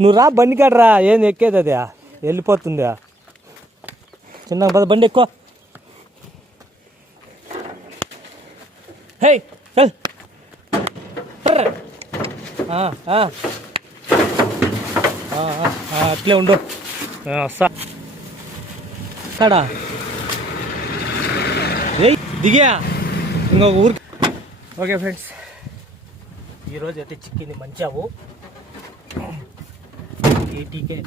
నువ్వు రా బండి కాడరా, ఏం ఎక్కేది అదే వెళ్ళిపోతుందా. చిన్న పద బండి ఎక్కువ. హే చల్ అట్లే ఉండు వస్తా దిగా ఇంకొక ఊరికి. ఓకే ఫ్రెండ్స్, ఈరోజు అయితే చిక్కింది మంచావు ఏటీకే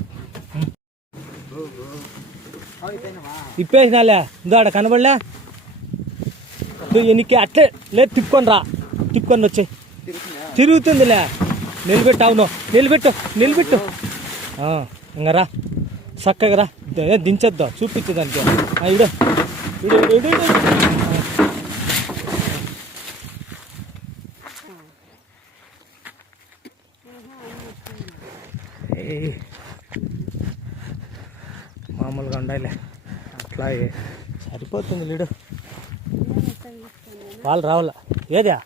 ఇప్పేసినాలే. ఇందో ఆడ కనబడలే, ఎనికి అట్లే లేదు. తిప్పుకొని వచ్చి తిరుగుతుందిలే. నిలబెట్టు, అవును నిలబెట్టు. ఇంకా రా చక్కగా రా, దించొద్దా చూపించదానికి. ఇడు మామూలుగా ఉండాలి అట్లాగే సరిపోతుంది. లీడు వాళ్ళు రావాల ఏదా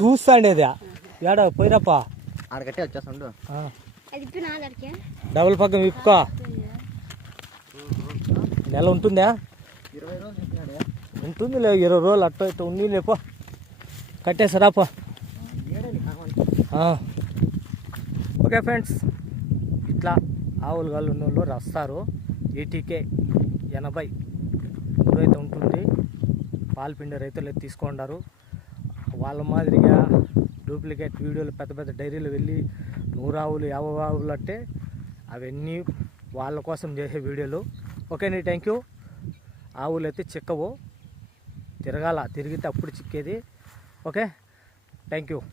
చూస్తాండేదా ఏడ పోయిరాపా ఆడకట్టే వచ్చేస్తాడు. డబుల్ పక్కన విప్పుకో. నెల ఉంటుందా? 20 రోజులు ఉంటుంది లే, 20 రోజులు అట్టో ఇట్టో ఉంది లేపో. కట్టేసరాపో. ఓకే ఫ్రెండ్స్, ఇట్లా ఆవులు గాళ్ళు ఉన్న వాళ్ళు వస్తారు. ఏటీకే 80 అయితే ఉంటుంది. పాలు పిండి రైతులు తీసుకుంటారు. వాళ్ళ మాదిరిగా డూప్లికేట్ వీడియోలు పెద్ద పెద్ద డైరీలు వెళ్ళి 100 ఆవులు 50 ఆవులు అంటే అవన్నీ వాళ్ళ కోసం చేసే వీడియోలు. ఓకేనండి, థ్యాంక్ యూ. ఆవులు అయితే చిక్కవు, తిరిగితే అప్పుడు చిక్కేది. Okay, thank you.